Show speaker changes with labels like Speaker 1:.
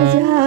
Speaker 1: 大家